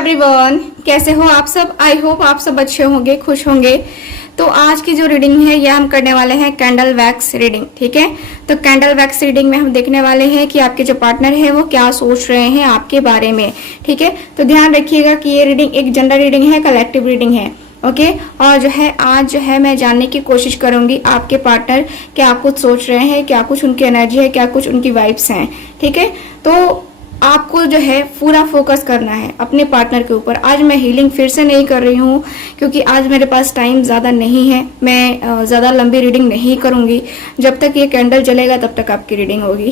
Everyone, कैसे हो आप सब। आई होप आप सब अच्छे होंगे, खुश होंगे। तो आज की जो रीडिंग है यह हम करने वाले हैं कैंडल वैक्स रीडिंग। ठीक है, तो कैंडल वैक्स रीडिंग में हम देखने वाले हैं कि आपके जो पार्टनर है वो क्या सोच रहे हैं आपके बारे में। ठीक है, तो ध्यान रखिएगा कि ये रीडिंग एक जनरल रीडिंग है, कलेक्टिव रीडिंग है। ओके और जो है आज जो है मैं जानने की कोशिश करूंगी आपके पार्टनर क्या कुछ सोच रहे हैं, क्या कुछ उनकी एनर्जी है, क्या कुछ उनकी वाइब्स हैं। ठीक है, तो आपको जो है पूरा फोकस करना है अपने पार्टनर के ऊपर। आज मैं हीलिंग फिर से नहीं कर रही हूँ क्योंकि आज मेरे पास टाइम ज़्यादा नहीं है। मैं ज़्यादा लंबी रीडिंग नहीं करूँगी। जब तक ये कैंडल जलेगा तब तक आपकी रीडिंग होगी।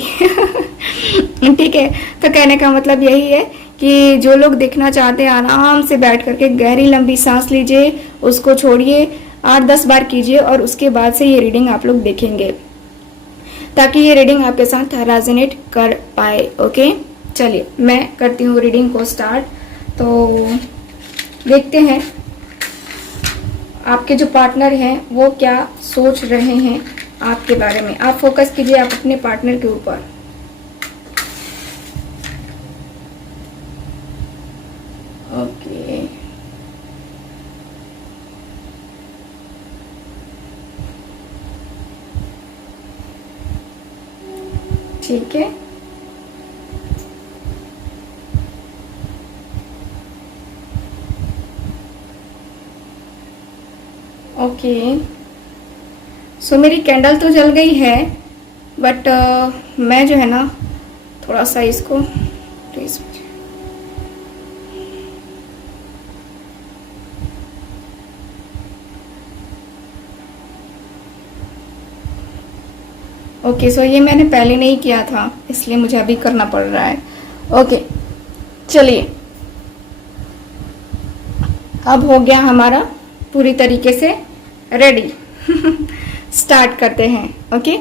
ठीक है, तो कहने का मतलब यही है कि जो लोग देखना चाहते हैं आराम से बैठ करके गहरी लंबी सांस लीजिए, उसको छोड़िए, 8-10 बार कीजिए और उसके बाद से ये रीडिंग आप लोग देखेंगे ताकि ये रीडिंग आपके साथ रेजोनेट कर पाए। ओके, चलिए मैं करती हूँ रीडिंग को स्टार्ट। तो देखते हैं आपके जो पार्टनर हैं वो क्या सोच रहे हैं आपके बारे में। आप फोकस कीजिए आप अपने पार्टनर के ऊपर। ओके, ठीक है, ओके। सो मेरी कैंडल तो जल गई है बट मैं जो है ना थोड़ा सा इसको प्लीज। ओके, सो ये मैंने पहले नहीं किया था इसलिए मुझे अभी करना पड़ रहा है। ओके, चलिए अब हो गया हमारा पूरी तरीके से रेडी। स्टार्ट करते हैं। ओके,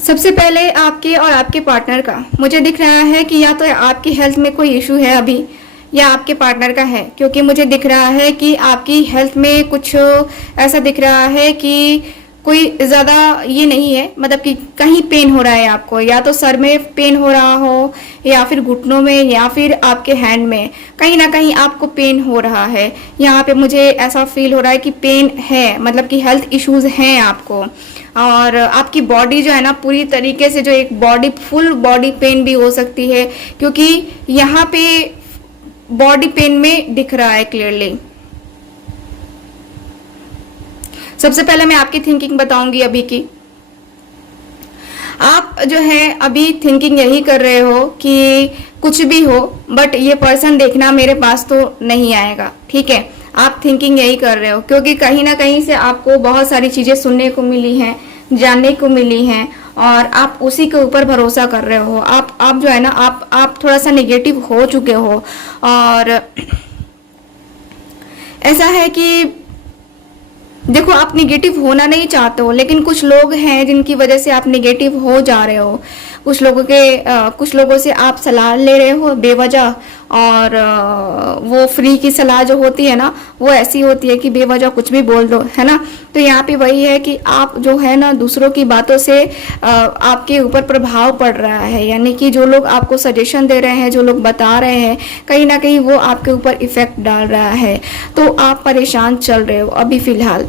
सबसे पहले आपके और आपके पार्टनर का मुझे दिख रहा है कि या तो आपकी हेल्थ में कोई इशू है अभी या आपके पार्टनर का है, क्योंकि मुझे दिख रहा है कि आपकी हेल्थ में कुछ ऐसा दिख रहा है कि कोई ज़्यादा ये नहीं है, मतलब कि कहीं पेन हो रहा है आपको, या तो सर में पेन हो रहा हो या फिर घुटनों में या फिर आपके हैंड में, कहीं ना कहीं आपको पेन हो रहा है। यहाँ पे मुझे ऐसा फील हो रहा है कि पेन है, मतलब कि हेल्थ इश्यूज हैं आपको। और आपकी बॉडी जो है ना पूरी तरीके से जो एक बॉडी फुल बॉडी पेन भी हो सकती है, क्योंकि यहाँ पे बॉडी पेन में दिख रहा है क्लियरली। सबसे पहले मैं आपकी थिंकिंग बताऊंगी अभी की। आप जो है अभी थिंकिंग यही कर रहे हो कि कुछ भी हो बट ये पर्सन देखना मेरे पास तो नहीं आएगा। ठीक है, आप थिंकिंग यही कर रहे हो क्योंकि कहीं ना कहीं से आपको बहुत सारी चीजें सुनने को मिली हैं, जानने को मिली हैं और आप उसी के ऊपर भरोसा कर रहे हो। आप जो है ना आप थोड़ा सा नेगेटिव हो चुके हो। और ऐसा है कि देखो आप निगेटिव होना नहीं चाहते हो, लेकिन कुछ लोग हैं जिनकी वजह से आप निगेटिव हो जा रहे हो। कुछ लोगों से आप सलाह ले रहे हो बेवजह, और वो फ्री की सलाह जो होती है ना वो ऐसी होती है कि बेवजह कुछ भी बोल दो, है ना। तो यहाँ पे वही है कि आप जो है ना दूसरों की बातों से आपके ऊपर प्रभाव पड़ रहा है, यानी कि जो लोग आपको सजेशन दे रहे हैं, जो लोग बता रहे हैं, कहीं ना कहीं वो आपके ऊपर इफेक्ट डाल रहा है। तो आप परेशान चल रहे हो अभी फिलहाल।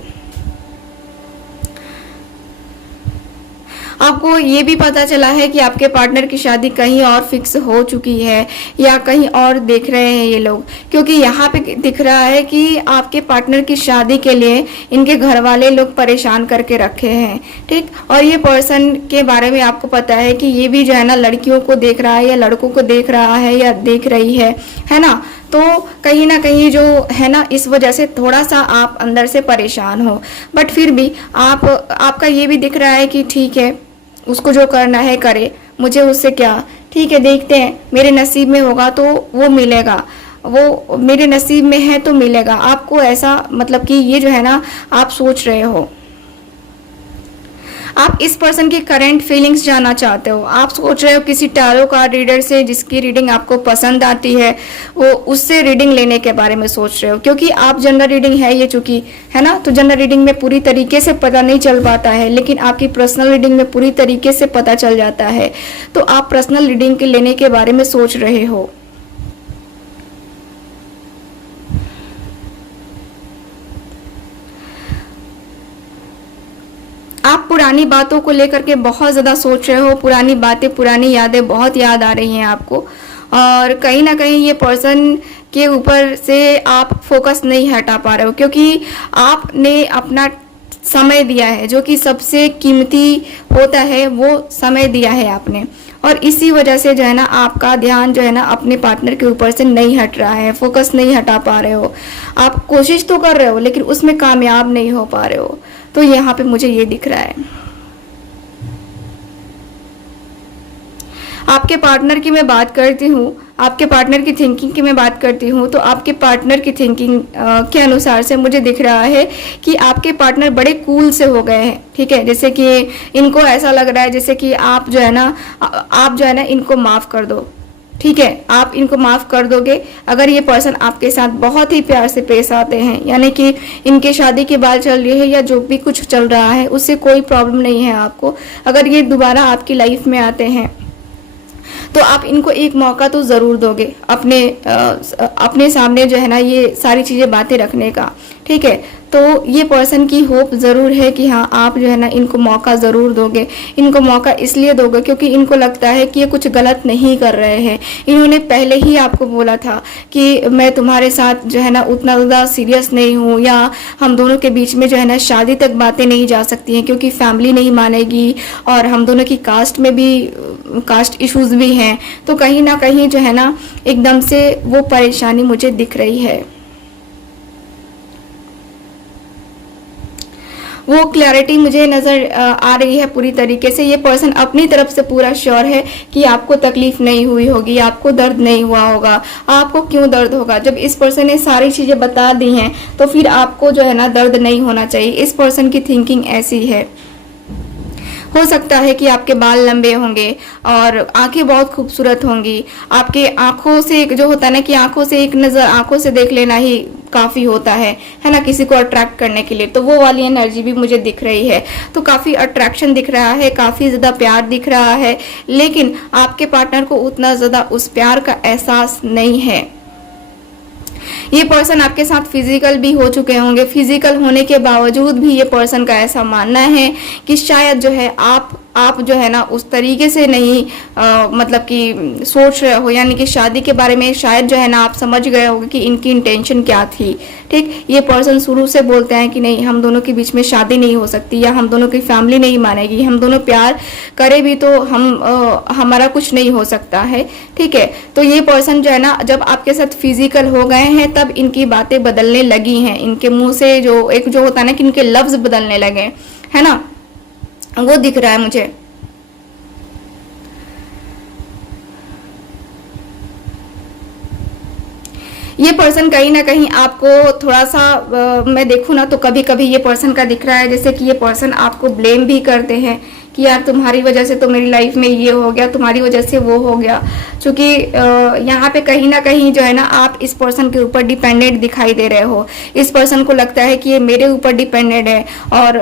आपको ये भी पता चला है कि आपके पार्टनर की शादी कहीं और फिक्स हो चुकी है या कहीं और देख रहे हैं ये लोग, क्योंकि यहाँ पे दिख रहा है कि आपके पार्टनर की शादी के लिए इनके घर वाले लोग परेशान करके रखे हैं। ठीक, और ये पर्सन के बारे में आपको पता है कि ये भी जो है ना लड़कियों को देख रहा है या लड़कों को देख रहा है या देख रही है ना। तो कहीं ना कहीं जो है ना इस वजह से थोड़ा सा आप अंदर से परेशान हो, बट फिर भी आपका ये भी दिख रहा है कि ठीक है उसको जो करना है करे, मुझे उससे क्या। ठीक है, देखते हैं मेरे नसीब में होगा तो वो मिलेगा, वो मेरे नसीब में है तो मिलेगा आपको। ऐसा मतलब कि ये जो है ना आप सोच रहे हो। आप इस पर्सन की करंट फीलिंग्स जानना चाहते हो। आप सोच रहे हो किसी टैरो कार्ड रीडर से जिसकी रीडिंग आपको पसंद आती है, वो उससे रीडिंग लेने के बारे में सोच रहे हो, क्योंकि आप जनरल रीडिंग है ये चूंकि, है ना, तो जनरल रीडिंग में पूरी तरीके से पता नहीं चल पाता है, लेकिन आपकी पर्सनल रीडिंग में पूरी तरीके से पता चल जाता है। तो आप पर्सनल रीडिंग के लेने के बारे में सोच रहे हो। आप पुरानी बातों को लेकर के बहुत ज़्यादा सोच रहे हो, पुरानी बातें, पुरानी यादें बहुत याद आ रही हैं आपको, और कहीं ना कहीं ये पर्सन के ऊपर से आप फोकस नहीं हटा पा रहे हो, क्योंकि आपने अपना समय दिया है, जो कि सबसे कीमती होता है, वो समय दिया है आपने, और इसी वजह से जो है ना आपका ध्यान जो है ना अपने पार्टनर के ऊपर से नहीं हट रहा है, फोकस नहीं हटा पा रहे हो। आप कोशिश तो कर रहे हो लेकिन उसमें कामयाब नहीं हो पा रहे हो। तो यहाँ पे मुझे ये दिख रहा है। आपके पार्टनर की मैं बात करती हूँ, आपके पार्टनर की थिंकिंग की मैं बात करती हूँ, तो आपके पार्टनर की थिंकिंग के अनुसार से मुझे दिख रहा है कि आपके पार्टनर बड़े कूल से हो गए हैं, ठीक है। जैसे कि इनको ऐसा लग रहा है जैसे कि आप जो है ना इनको माफ़ कर दो, ठीक है, आप इनको माफ़ कर दोगे अगर ये पर्सन आपके साथ बहुत ही प्यार से पेश आते हैं, यानी कि इनके शादी की बात चल रही है या जो भी कुछ चल रहा है उससे कोई प्रॉब्लम नहीं है आपको। अगर ये दोबारा आपकी लाइफ में आते हैं तो आप इनको एक मौका तो ज़रूर दोगे अपने सामने जो है ना ये सारी चीज़ें बातें रखने का, ठीक है। तो ये पर्सन की होप ज़रूर है कि हाँ आप जो है ना इनको मौका ज़रूर दोगे। इनको मौका इसलिए दोगे क्योंकि इनको लगता है कि ये कुछ गलत नहीं कर रहे हैं। इन्होंने पहले ही आपको बोला था कि मैं तुम्हारे साथ जो है ना उतना ज़्यादा सीरियस नहीं हूँ, या हम दोनों के बीच में जो है ना शादी तक बातें नहीं जा सकती हैं क्योंकि फैमिली नहीं मानेगी, और हम दोनों की कास्ट में भी कास्ट इश्यूज़ भी हैं। तो कहीं ना कहीं जो है ना एकदम से वो परेशानी मुझे दिख रही है। वो क्लैरिटी मुझे नज़र आ रही है पूरी तरीके से। ये पर्सन अपनी तरफ से पूरा श्योर है कि आपको तकलीफ नहीं हुई होगी, आपको दर्द नहीं हुआ होगा। आपको क्यों दर्द होगा? जब इस पर्सन ने सारी चीज़ें बता दी हैं तो फिर आपको जो है ना दर्द नहीं होना चाहिए। इस पर्सन की थिंकिंग ऐसी है। हो सकता है कि आपके बाल लंबे होंगे और आंखें बहुत खूबसूरत होंगी। आपके आंखों से जो होता है ना कि आंखों से एक नज़र आंखों से देख लेना ही काफ़ी होता है ना, किसी को अट्रैक्ट करने के लिए। तो वो वाली एनर्जी भी मुझे दिख रही है। तो काफ़ी अट्रैक्शन दिख रहा है, काफ़ी ज़्यादा प्यार दिख रहा है, लेकिन आपके पार्टनर को उतना ज़्यादा उस प्यार का एहसास नहीं है। ये पर्सन आपके साथ फिजिकल भी हो चुके होंगे। फिजिकल होने के बावजूद भी ये पर्सन का ऐसा मानना है कि शायद जो है आप जो है ना उस तरीके से नहीं मतलब कि सोच रहे हो, यानी कि शादी के बारे में शायद जो है ना आप समझ गए होगे कि इनकी इंटेंशन क्या थी। ठीक, ये पर्सन शुरू से बोलते हैं कि नहीं, हम दोनों के बीच में शादी नहीं हो सकती, या हम दोनों की फैमिली नहीं मानेगी, हम दोनों प्यार करें भी तो हमारा कुछ नहीं हो सकता है। ठीक है, तो ये पर्सन जो है ना जब आपके साथ फिजिकल हो गए हैं तब इनकी बातें बदलने लगी हैं। इनके मुंह से जो होता है ना कि इनके लफ्ज बदलने लगे, है ना, वो दिख रहा है मुझे। ये पर्सन कहीं ना कहीं आपको थोड़ा सा मैं देखूँ ना तो कभी कभी ये पर्सन का दिख रहा है जैसे कि ये पर्सन आपको ब्लेम भी करते हैं कि यार तुम्हारी वजह से तो मेरी लाइफ में ये हो गया, तुम्हारी वजह से वो हो गया। क्योंकि यहाँ पे कहीं ना कहीं जो है ना आप इस पर्सन के ऊपर डिपेंडेंट दिखाई दे रहे हो। इस पर्सन को लगता है कि ये मेरे ऊपर डिपेंडेंट है और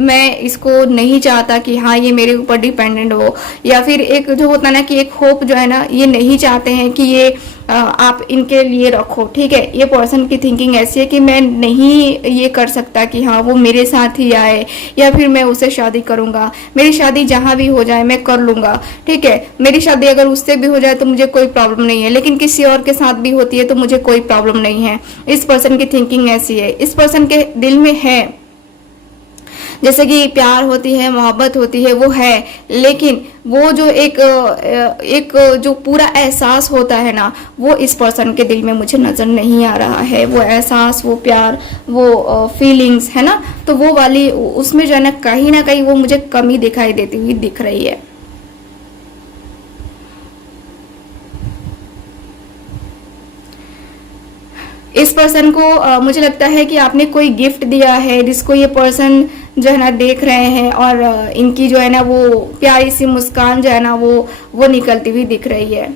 मैं इसको नहीं चाहता कि हाँ ये मेरे ऊपर डिपेंडेंट हो, या फिर एक जो होता है ना कि एक होप जो है ना ये नहीं चाहते हैं कि ये आप इनके लिए रखो। ठीक है, ये पर्सन की थिंकिंग ऐसी है कि मैं नहीं ये कर सकता कि हाँ वो मेरे साथ ही आए या फिर मैं उससे शादी करूंगा, मेरी शादी जहाँ भी हो जाए मैं कर लूंगा। ठीक है, मेरी शादी अगर उससे भी हो जाए तो मुझे कोई प्रॉब्लम नहीं है, लेकिन किसी और के साथ भी होती है तो मुझे कोई प्रॉब्लम नहीं है। इस पर्सन की थिंकिंग ऐसी है। इस पर्सन के दिल में है जैसे कि प्यार होती है, मोहब्बत होती है, वो है, लेकिन वो जो एक जो पूरा एहसास होता है ना वो इस पर्सन के दिल में मुझे नज़र नहीं आ रहा है। वो एहसास, वो प्यार, वो फीलिंग्स है ना, तो वो वाली उसमें जो है ना कहीं वो मुझे कमी दिखाई देती हुई दिख रही है। इस पर्सन को मुझे लगता है कि आपने कोई गिफ्ट दिया है जिसको ये पर्सन जो है ना देख रहे हैं, और इनकी जो है ना वो प्यारी सी मुस्कान जो है ना वो निकलती हुई दिख रही है।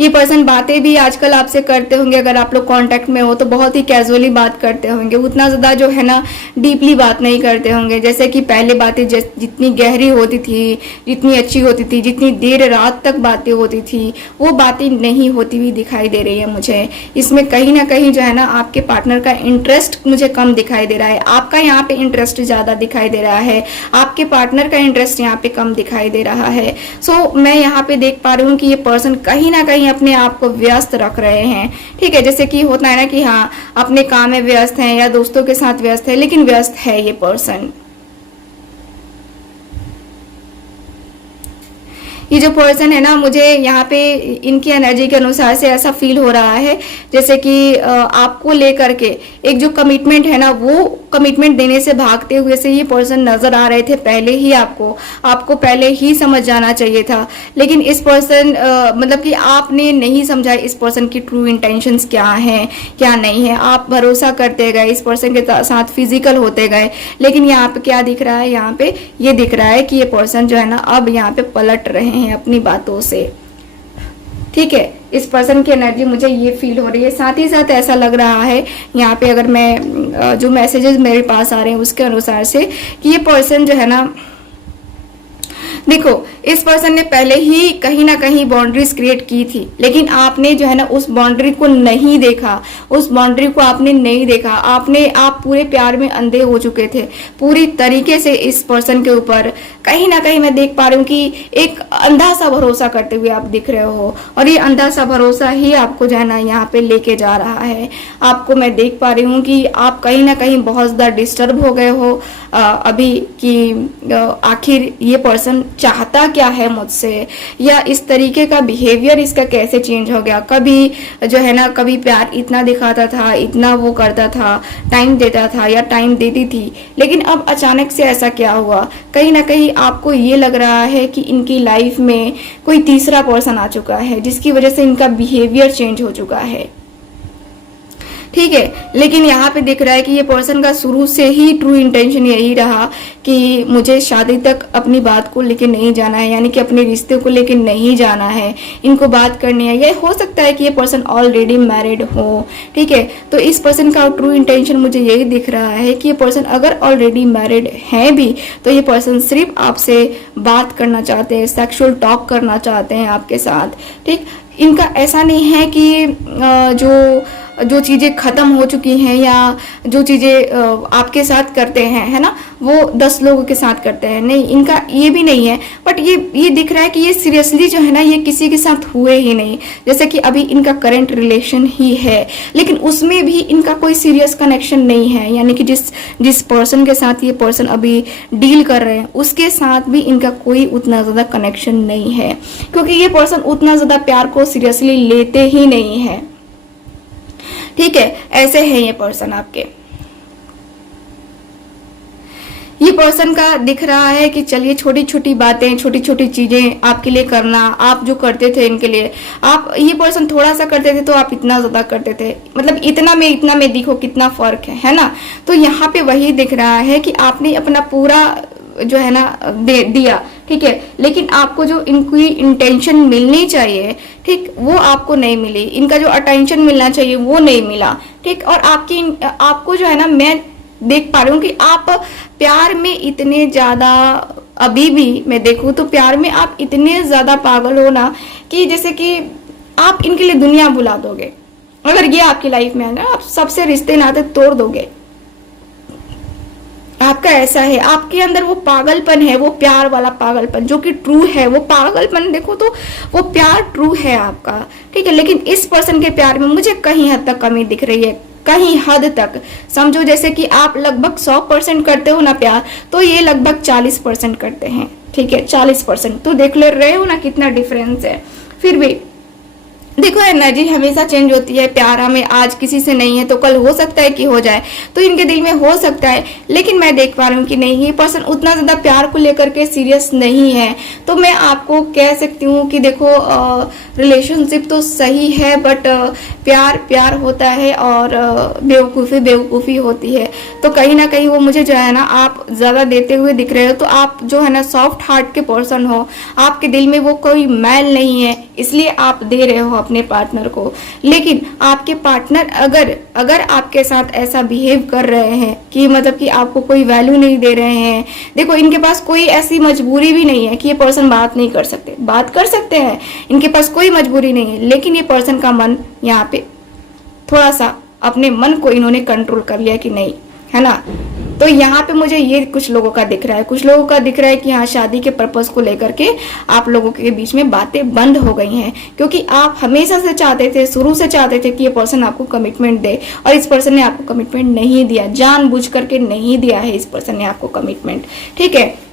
ये पर्सन बातें भी आजकल आपसे करते होंगे, अगर आप लोग कांटेक्ट में हो तो बहुत ही कैजुअली बात करते होंगे, उतना ज़्यादा जो है ना डीपली बात नहीं करते होंगे। जैसे कि पहले बातें जितनी गहरी होती थी, जितनी अच्छी होती थी, जितनी देर रात तक बातें होती थी, वो बातें नहीं होती हुई दिखाई दे रही है मुझे। इसमें कहीं ना कहीं जो है ना आपके पार्टनर का इंटरेस्ट मुझे कम दिखाई दे रहा है, आपका यहाँ पे इंटरेस्ट ज़्यादा दिखाई दे रहा है, आपके पार्टनर का इंटरेस्ट यहाँ पे कम दिखाई दे रहा है। सो मैं यहाँ पे देख पा रही हूँ कि ये पर्सन कहीं ना कहीं अपने आप को व्यस्त रख रहे हैं। ठीक है, जैसे कि होता है ना कि हाँ अपने काम में व्यस्त हैं या दोस्तों के साथ व्यस्त है, लेकिन व्यस्त है ये पर्सन। ये जो पर्सन है ना, मुझे यहाँ पे इनकी एनर्जी के अनुसार से ऐसा फील हो रहा है जैसे कि आपको लेकर के एक जो कमिटमेंट है ना, वो कमिटमेंट देने से भागते हुए से ये पर्सन नजर आ रहे थे पहले ही। आपको पहले ही समझ जाना चाहिए था, लेकिन इस पर्सन मतलब कि आपने नहीं समझा इस पर्सन की ट्रू इंटेंशंस क्या हैं क्या नहीं है। आप भरोसा करते गए, इस पर्सन के साथ फिजिकल होते गए, लेकिन यहाँ पे क्या दिख रहा है, यहाँ पे ये दिख रहा है कि ये पर्सन जो है ना अब यहाँ पे पलट रहे हैं अपनी बातों से। ठीक है, इस पर्सन की एनर्जी मुझे ये फील हो रही है। साथ ही साथ ऐसा लग रहा है यहाँ पे, अगर मैं जो मैसेजेस मेरे पास आ रहे हैं उसके अनुसार से, कि ये पर्सन जो है ना, देखो इस पर्सन ने पहले ही कहीं ना कहीं बाउंड्रीज क्रिएट की थी, लेकिन आपने जो है ना उस बाउंड्री को नहीं देखा, उस बाउंड्री को आपने नहीं देखा। आप पूरे प्यार में अंधे हो चुके थे पूरी तरीके से इस पर्सन के ऊपर। कहीं ना कहीं मैं देख पा रही हूँ कि एक अंधा सा भरोसा करते हुए आप दिख रहे हो, और ये अंधा सा भरोसा ही आपको जो है ना यहाँ पे लेके जा रहा है। आपको मैं देख पा रही हूँ कि आप कहीं ना कहीं बहुत ज्यादा डिस्टर्ब हो गए हो अभी, कि आखिर ये पर्सन चाहता क्या है मुझसे, या इस तरीके का बिहेवियर इसका कैसे चेंज हो गया। कभी जो है ना, कभी प्यार इतना दिखाता था, इतना वो करता था, टाइम देता था या टाइम देती थी, लेकिन अब अचानक से ऐसा क्या हुआ। कहीं ना कहीं आपको ये लग रहा है कि इनकी लाइफ में कोई तीसरा पर्सन आ चुका है, जिसकी वजह से इनका बिहेवियर चेंज हो चुका है। ठीक है, लेकिन यहाँ पे दिख रहा है कि ये पर्सन का शुरू से ही ट्रू इंटेंशन यही रहा कि मुझे शादी तक अपनी बात को लेके नहीं जाना है, यानी कि अपने रिश्ते को लेके नहीं जाना है, इनको बात करनी है। ये हो सकता है कि ये पर्सन ऑलरेडी मैरिड हो। ठीक है, तो इस पर्सन का ट्रू इंटेंशन मुझे यही दिख रहा है कि ये पर्सन अगर ऑलरेडी मैरिड है भी, तो ये पर्सन सिर्फ आपसे बात करना चाहते हैं, सेक्सुअल टॉक करना चाहते हैं आपके साथ। ठीक, इनका ऐसा नहीं है कि जो चीज़ें ख़त्म हो चुकी हैं या जो चीज़ें आपके साथ करते हैं, है ना, वो 10 लोगों के साथ करते हैं, नहीं, इनका ये भी नहीं है। बट ये दिख रहा है कि ये सीरियसली जो है ना ये किसी के साथ हुए ही नहीं। जैसे कि अभी इनका करंट रिलेशन ही है, लेकिन उसमें भी इनका कोई सीरियस कनेक्शन नहीं है, यानी कि जिस पर्सन के साथ ये पर्सन अभी डील कर रहे हैं उसके साथ भी इनका कोई उतना ज़्यादा कनेक्शन नहीं है, क्योंकि ये पर्सन उतना ज़्यादा प्यार को सीरियसली लेते ही नहीं है। ठीक है, ऐसे है ये पर्सन आपके। ये पर्सन का दिख रहा है कि चलिए छोटी छोटी बातें, छोटी छोटी चीजें आपके लिए करना, आप जो करते थे इनके लिए, आप ये पर्सन थोड़ा सा करते थे तो आप इतना ज्यादा करते थे, मतलब इतना में देखो कितना फर्क है ना। तो यहाँ पे वही दिख रहा है कि आपने अपना पूरा जो है ना दिया, ठीक है, लेकिन आपको जो इनकी इंटेंशन मिलनी चाहिए, ठीक, वो आपको नहीं मिली। इनका जो अटेंशन मिलना चाहिए वो नहीं मिला। ठीक, और आपको जो है ना, मैं देख पा रही हूँ कि आप प्यार में इतने ज्यादा, अभी भी मैं देखूँ तो प्यार में आप इतने ज्यादा पागल हो ना कि जैसे कि आप इनके लिए दुनिया भुला दोगे। अगर ये आपकी लाइफ में है ना, आप सबसे रिश्ते नाते तोड़ दोगे। आपका ऐसा है, आपके अंदर वो पागलपन है, वो प्यार वाला पागलपन जो कि ट्रू है, वो पागलपन देखो तो वो प्यार ट्रू है आपका। ठीक है, लेकिन इस पर्सन के प्यार में मुझे कहीं हद तक कमी दिख रही है, कहीं हद तक। समझो जैसे कि आप लगभग 100% करते हो ना प्यार, तो ये लगभग 40% करते हैं। ठीक है, 40%, तो देख ले रहे हो ना कितना डिफरेंस है। फिर भी देखो एनर्जी हमेशा चेंज होती है, प्यार हमें आज किसी से नहीं है तो कल हो सकता है कि हो जाए, तो इनके दिल में हो सकता है, लेकिन मैं देख पा रही हूँ कि नहीं, ये पर्सन उतना ज्यादा प्यार को लेकर के सीरियस नहीं है। तो मैं आपको कह सकती हूँ कि देखो रिलेशनशिप तो सही है, बट प्यार प्यार होता है और बेवकूफ़ी बेवकूफ़ी होती है। तो कहीं ना कहीं वो मुझे जो है ना, आप ज़्यादा देते हुए दिख रहे हो, तो आप जो है ना सॉफ्ट हार्ट के पर्सन हो, आपके दिल में वो कोई मैल नहीं है, इसलिए आप दे रहे हो अपने पार्टनर को। लेकिन आपके पार्टनर अगर अगर आपके साथ ऐसा बिहेव कर रहे हैं कि मतलब कि आपको कोई वैल्यू नहीं दे रहे हैं, देखो इनके पास कोई ऐसी मजबूरी भी नहीं है कि ये पर्सन बात नहीं कर सकते, बात कर सकते हैं, इनके पास कोई मजबूरी नहीं है, लेकिन ये पर्सन का मन यहाँ पे थोड़ा सा अपने मन को इन्होंने कंट्रोल कर लिया कि नहीं, है ना। तो यहाँ पे मुझे ये कुछ लोगों का दिख रहा है, कुछ लोगों का दिख रहा है कि हाँ शादी के पर्पस को लेकर के आप लोगों के बीच में बातें बंद हो गई हैं, क्योंकि आप हमेशा से चाहते थे, शुरू से चाहते थे कि ये पर्सन आपको कमिटमेंट दे, और इस पर्सन ने आपको कमिटमेंट नहीं दिया, जानबूझ करके नहीं दिया है इस पर्सन ने आपको कमिटमेंट, ठीक है।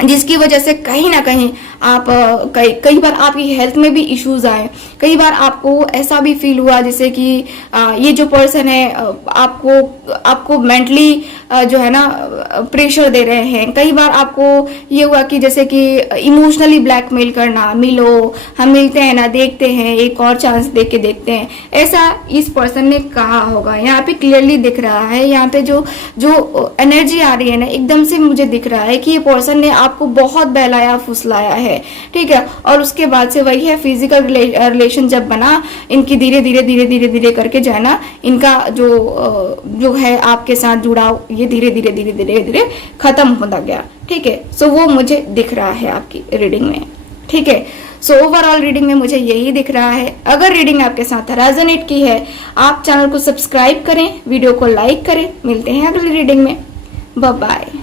जिसकी वजह से कहीं ना कहीं आप कई बार आपकी हेल्थ में भी इश्यूज आए, कई बार आपको ऐसा भी फील हुआ जैसे कि ये जो पर्सन है आपको मेंटली जो है ना प्रेशर दे रहे हैं। कई बार आपको ये हुआ कि जैसे कि इमोशनली ब्लैकमेल करना, मिलो, हम मिलते हैं ना, देखते हैं, एक और चांस दे के देखते हैं, ऐसा इस पर्सन ने कहा होगा। यहाँ पे क्लियरली दिख रहा है, यहाँ पे जो एनर्जी आ रही है ना, एकदम से मुझे दिख रहा है कि ये पर्सन ने आपको बहुत बहलाया फुसलाया है, ठीक है। और उसके बाद से वही है, फिजिकल रिलेशन जब बना, इनकी धीरे धीरे धीरे धीरे धीरे करके जो है ना, इनका जो है आपके साथ जुड़ाव ये धीरे धीरे धीरे धीरे धीरे खत्म होता गया, ठीक है। सो वो मुझे दिख रहा है आपकी रीडिंग में, ठीक है। सो ओवरऑल रीडिंग में मुझे यही दिख रहा है। अगर रीडिंग आपके साथ रेजोनेट की है, आप चैनल को सब्सक्राइब करें, वीडियो को लाइक करें। मिलते हैं अगली रीडिंग में, बाय बाय।